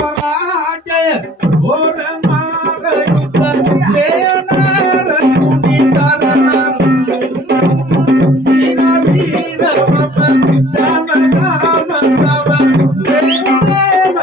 पराजय घोर मार युग लेनार तुनि शरणं वीर वीर मम राम राम तव देव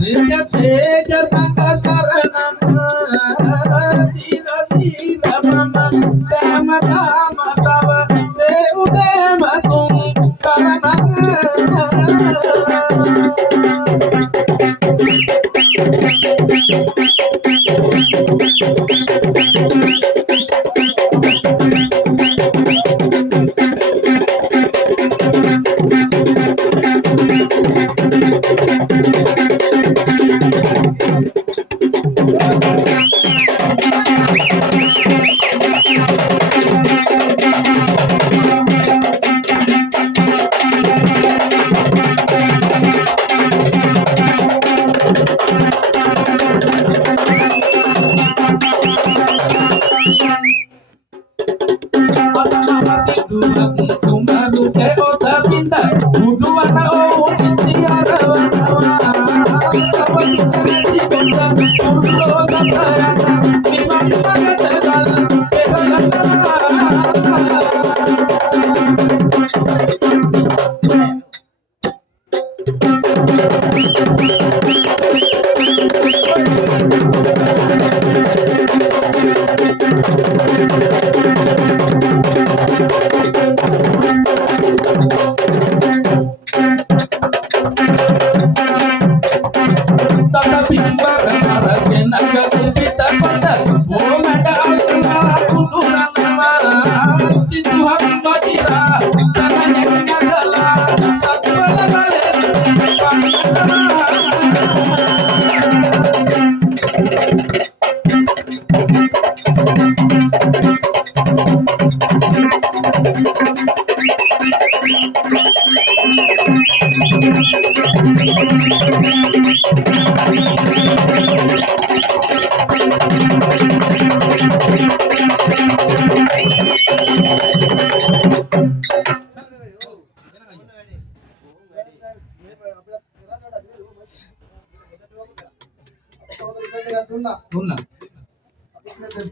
नित्य तेज संग शरणं धीर धीर मम श्याम धाम सब से उदय तुम शरणं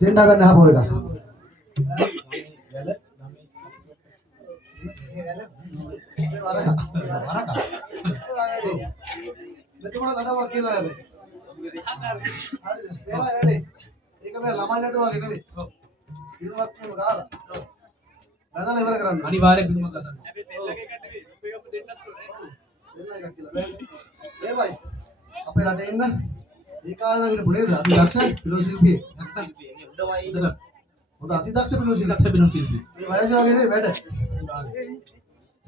දෙන්නගන්න ආපහු එක. මෙතන නඩාවක් කියලා හැබැයි. හරි වැඩේ. ඒක මේ ළමයිලට වගේ නෙවෙයි. ඔව්. ඉරුමත් නෙම ගාලා. ඔව්. නැදලා ඉවර කරන්න. අනිවාර්යෙන් ඉරුමක් ගන්න. දෙල්ලගේ කට්ටිය උපයෝග දෙන්නත් ඕනේ. දෙල්ලගේ කට්ටියලා බෑ. ඒ වයි. අපේ රටේ ඉන්න ඒ කාලේ නගින පුනේද අති දක්ෂ පිළිම ශිල්පියෙක්. හොඳ අති දක්ෂ පිළිම ශිල්පියෙක්. ඒ වයස වගේ නේ වැඩ.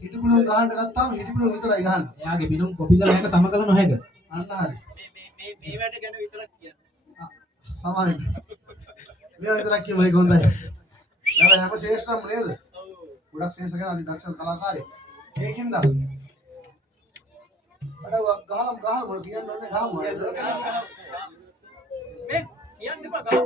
හිටු පිළිම ගහන්න ගත්තාම හිටු පිළිම විතරයි ගහන්නේ. එයාගේ පිළිම කොපි කරලා එක සම කළ නොහැක. අන්න හරි. මේ වැඩ ගැන විතරක් කියන්න. සමාවෙන්න. මේ විතරක් කියමු ඒක හොඳයි. යාළුවා හැම ශේෂ්ඨම නේද? ඔව්. ගොඩක් ශේෂ්ඨ කෙනා අති දක්ෂ කලාකාරයෙක්. ඒකින්ද ගහම මොකද කියන්න ඕනේ ගහම මේ කියන්න එපා ගහමු.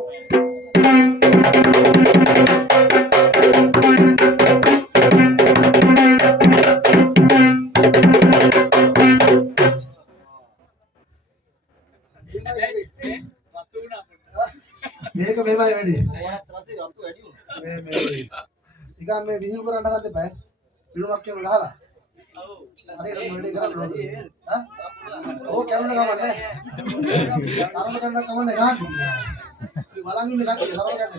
වතු වුණා අපිට. මේක මෙහෙමයි වැඩි. ඕනත් රසේ වතු වැඩි වුණා. මේ නිකන් මේ විහිළු කරන්න ගන්න බෑ. පිළුමක් කියම ගහලා. ඔව්. හරියට වැඩි කරන්න ඕනේ. හා? ඕක කැමරේ ගමන්නේ. තරම ගන්න කමන්නේ ගහන්න. බලන් ඉන්න කට්ටිය තරම ගන්න.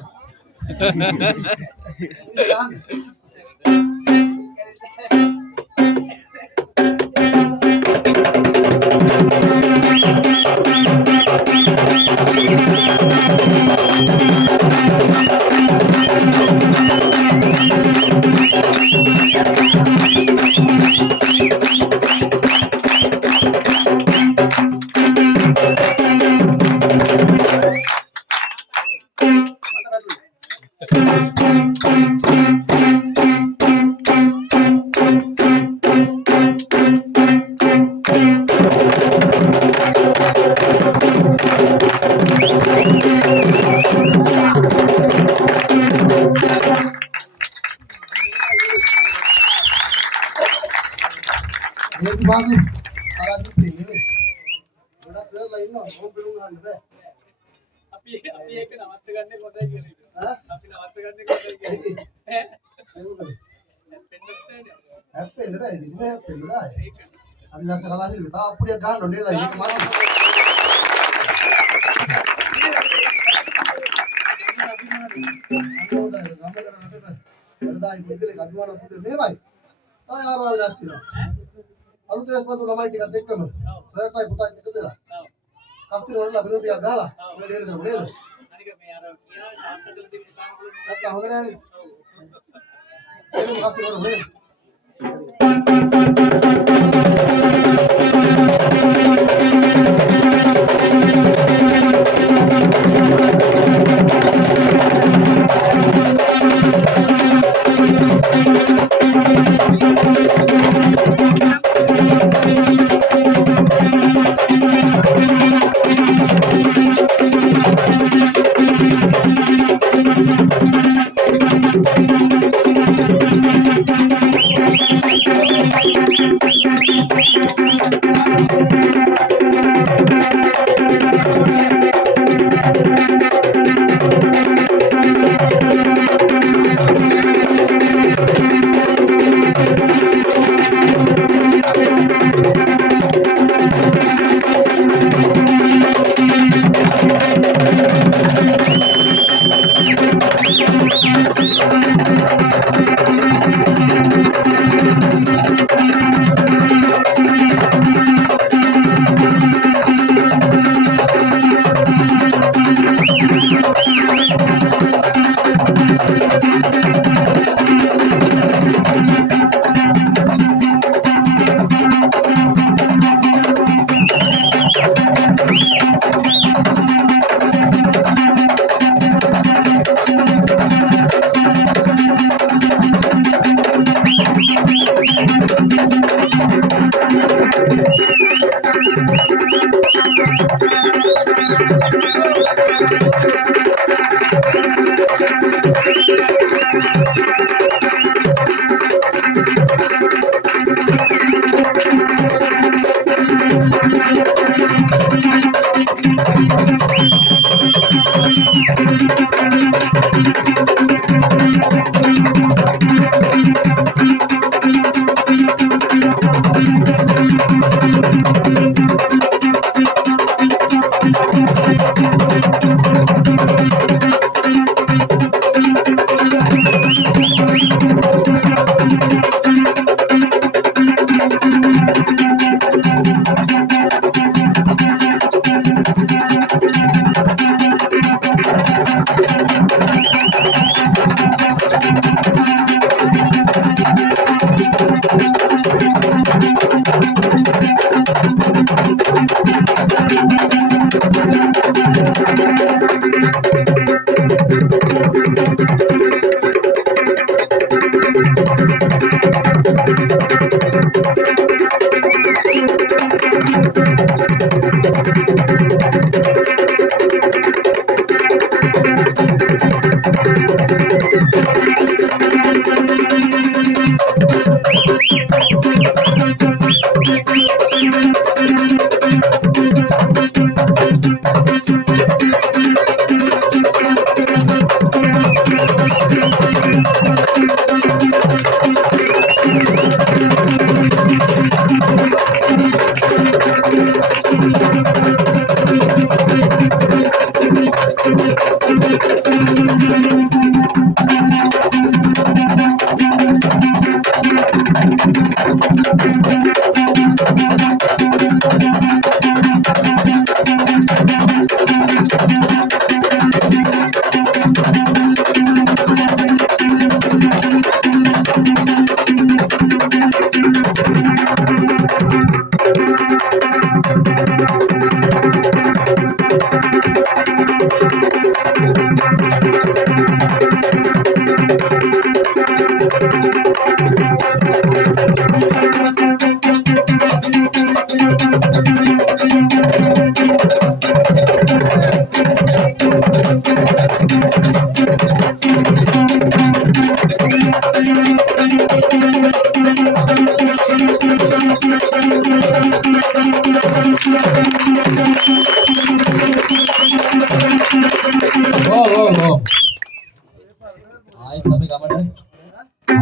මේක බාගු අරගෙන ඉන්නේ. ගොඩක් සර්ලා ඉන්නවා. මොම් පිළුම් ගන්න බෑ. අපි ඒක නවත්ත ගන්න කොටයි කියන එක. හා? අපි නවත්ත ගන්න කොටයි කියන එක. ඈ ඒක මොකද? පෙන්නත් නෑනේ. ඇස්සේ නේද? ඉතින් ඇස්සේ නේද? ඒක. අපි දැක්ක කලාසිල් තා අපුඩියක් ගන්න ඕනේ නේද? ඒක මාත් වරදායි පුදුලේ ගම්මාන පුදුලේ මේවයි. තා ආරවල් නැස්තිනවා. අලුත් දේශපතු ළමයි ටිකත් එක්කම සර්ටයි පුතා එක දෙලා. කස්තිර වල බිරු ටිකක් ගහලා මේ ඩේර කරමු නේද? අනික මේ අර කියන තාත්තලා දෙන්න තාම නැත්නම් හොඳ නෑනේ. ඒක කස්තිර වල නේද?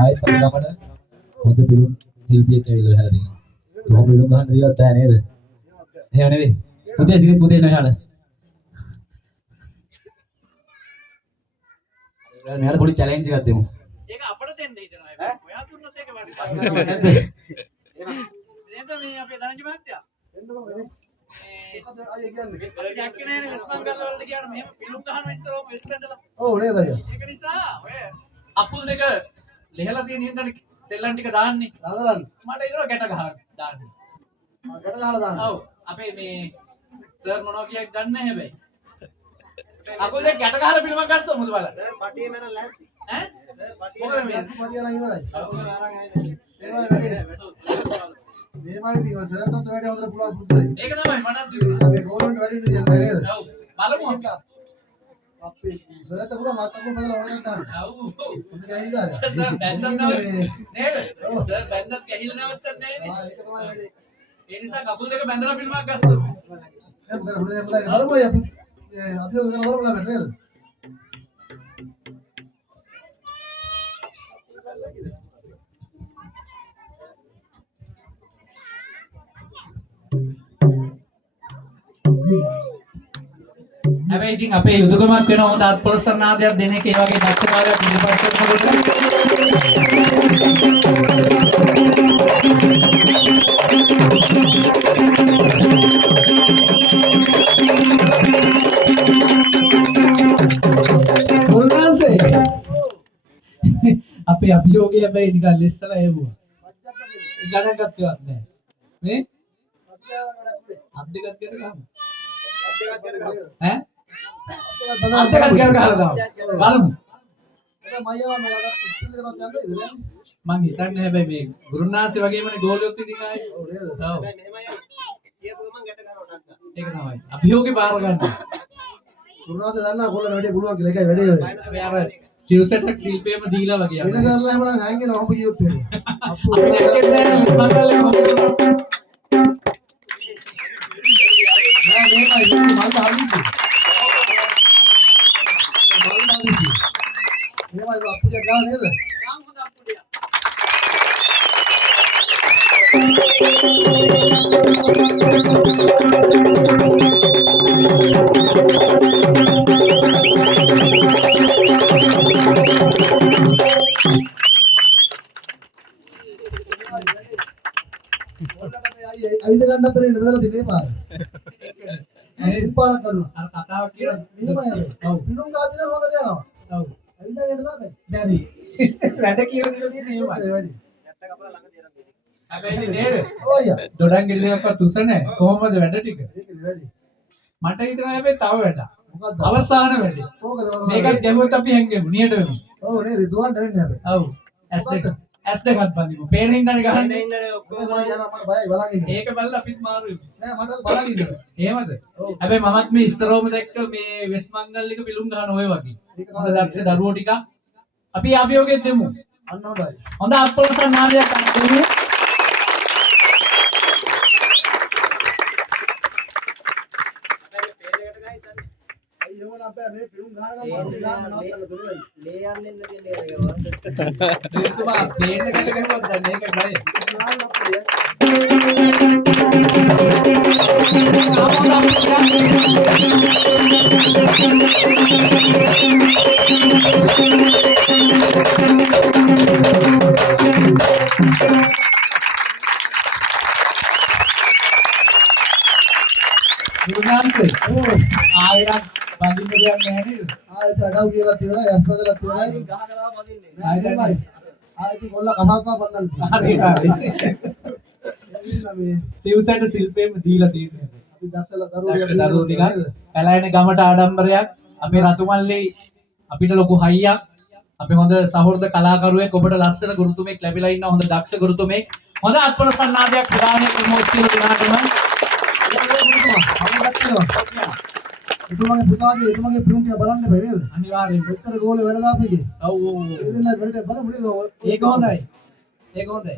ආයෙත් අපි ගමන හොඳ පිළුම් ශිල්පියෙක් ඇවිල්ලා හැලා දෙනවා. කොහොම පිළුම් ගහන්න දියවත් බෑ නේද? එහෙම නෙවෙයි. පුතේ සිරිත් පුතේ නහල. මෙයාට පොඩි චැලෙන්ජ් එකක් දෙමු. ඒක අපිට දෙන්න හිතනවා. ඔයා දුන්නොත් ඒක වඩි. නේද මේ අපේ ධනංජය මහත්තයා? එන්නකෝ මේ. ඒකද අය කියන්නේ. දැක්කේ නෑනේ වෙස්මන් ගල්ල වලට ගියාම මෙහෙම පිළුම් ගහනවා ඉස්සරහම වෙස් බැඳලා. ඔව් නේද අයියා. ඒක නිසා ඔය අකුල් දෙක ලෙහලා තියෙන හින්දානේ සෙල්ලම් ටික දාන්නේ. දාගලන්න. මට ඒතර ගැට ගහන්න දාන්නේ. ගැට ගහලා දාන්න. ඔව් අපේ මේ සර් මොනවා කියයි දන්නේ නැහැ හැබැයි. අකුල් දෙක ගැට ගහලා පිළුමක් ගස්සෝ මුද බලන්න. පටියේ මන ලෑස්ති. ඈ? මොකද මේ පටිය නම් ඉවරයි. ඔව් අරන් ඒවයි වැඩි. මේමයි දින සර්ටත් වැඩි හොඳට පුළුවන් පුදුයි. ඒක තමයි මටත් දිනුනේ. මේ ගෝලන්ට වැඩි දෙයක් නේද? ඔව් බලමු අපි. අපි සර්ට පුළුවන් මාතකම් බදලා වඩ ගන්න. ඔව් ඔව්. හොඳ ගෑහිලා ආරය. සර් බැන්දත් නේද? සර් බැන්දත් ගැහිලා නැවත්තත් නැහැ නේ. ඒක තමයි වැඩි. ඒ නිසා කකුල් දෙක බැඳලා පිළුමක් ගස්සෝ. එහෙනම් මොකද හොඳ දෙයක් බලමු අපි අභියෝග කරලා බලමු නේද? හැබැයි ඉතින් අපේ යුතුයකමක් වෙන හොඳ අත්පොලසනාදයක් දෙන එක ඒ වගේ දක්ෂතාවයක් ඉදිරිපත් කරනකොට උන්වහන්සේ අපේ අභියෝගය හැබැයි නිකන් ලෙස්සලා එවුවා. ගණන් ගත්තවත් නැහැ. මේ අත් දෙකක් ගැට ගහමු. ඈ? අත් දෙකක් ගැට ගහලා දාමු. බලමු. ඒක මයියා මේකට ස්පීල් එකක් යන්න ඉතින් මං හිතන්නේ හැබැයි මේ ගුරුනාන්සේ වගේමනේ ගෝලියොත් ඉතින් ආයේ. ඔව් නේද? ඔව්. ඒක තමයි. අභියෝගේ බාර ගන්න. ගුරුනාථ දන්නා කොල්ලන් වැඩි පුළුවන් කියලා ඒකයි වැඩි. අපි අර සිව්සෙටක් ශිල්පියම දීලා වගේ වෙන අපි. කරලා එහෙම නම් හංගෙන ඔහොම කියොත් එහෙම. අප්පු අපි දැක්කේ නැහැ ඉස්මන්ගල්ලේ මොකද නෑ මේකයි මල් දාවිසි. මල් දාවිසි. මේවයි අප්පුඩිය ගා නේද? අයිද ගන්න අතරේ ඉඳලා තිනේ පාර. පාර කරනවා. අර කතාව කියන මෙහෙමයි. ඔව්. පිටුම් ගාතින හොදට යනවා. ඔව්. අයිද එන්න දාන්නේ. බැරි. වැඩ කියලා දින තියෙන්නේ එහෙමයි. වැඩි. හැබැයි ඉතින් නේද? ඔව් අයියා. දොඩම් ගෙඩියක්වත් උස නැහැ. කොහොමද වැඩ ටික? ඒකද වැඩි. මට හිතෙනවා හැබැයි තව වැඩක්. මොකද්ද? අවසාන වැඩේ. ඕකද මේකත් ගැහුවොත් අපි හැංගෙමු නියට වෙමු. ඔව් නේද රිදුවන්ට වෙන්නේ හැබැයි. ඔව්. ඇස් දෙකක් බඳිමු. පේන හින්දානේ ගහන්නේ. ඔක මම යනවා මට බයයි බලන් ඉන්න. ඒක බලලා අපිත් මාරු වෙමු. නෑ මට බලන් ඉන්න. එහෙමද? ඔව්. හැබැයි මමත් මේ ඉස්සරෝම දැක්ක මේ වෙස් මංගල් එක පිළුම් ගහන ඔය වගේ. ඒක හොඳ දක්ෂ දරුවෝ ටිකක් අපි අභියෝගයෙන් දෙමු. අන්න හොඳයි. හොඳ අත්පොලසන් නාමයක් දෙමු. එහෙමනම් අපේ මේ පිරුම් ගහන ගමන් මරුටි ගහන්න නවත්තන්න දුන්නේ. එතුමා පේන්න කෙනෙක්වත් දන්නේ ඒක නෑ. ගුණාන්සේ ආයෙත් බඳින්න දෙයක් නැහැ නේද? ආයෙත් අඩව කියලා තියලා යස් බදලා තියලා ආයෙත් ආයෙත් කොල්ල කහක්වා බඳන් හරි හරි. මේ සිව්සට ශිල්පේම දීලා තියෙනවා. අපි දක්ෂල දරුවෝ දරුවෝ ටිකක් පැලැයින ගමට ආඩම්බරයක් අපේ රතුමල්ලි අපිට ලොකු හයියක් අපේ හොඳ සහෘද කලාකරුවෙක් ඔබට ලස්සන ගුරුතුමෙක් ලැබිලා ඉන්න හොඳ දක්ෂ ගුරුතුමෙක් හොඳ අත්පොල සන්නාදයක් ප්‍රදානය කරමු කියලා දිනාටම එතුමාගේ පුතාගේ එතුමාගේ පිරුම් ටික බලන්න බෑ නේද? අනිවාර්යයෙන් මෙතන ගෝලේ වැඩ දාපු එකේ. ඔව් ඔව් ඒ දෙන්නා වැඩ බලමු නේද? ඒක හොඳයි ඒක හොඳයි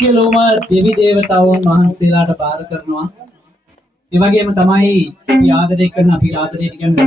සියලුම දෙවි දේවතාවුන් වහන්සේලාට බාර කරනවා. ඒ වගේම තමයි අපි ආදරය කරන අපි ආදරයට කියන්නේ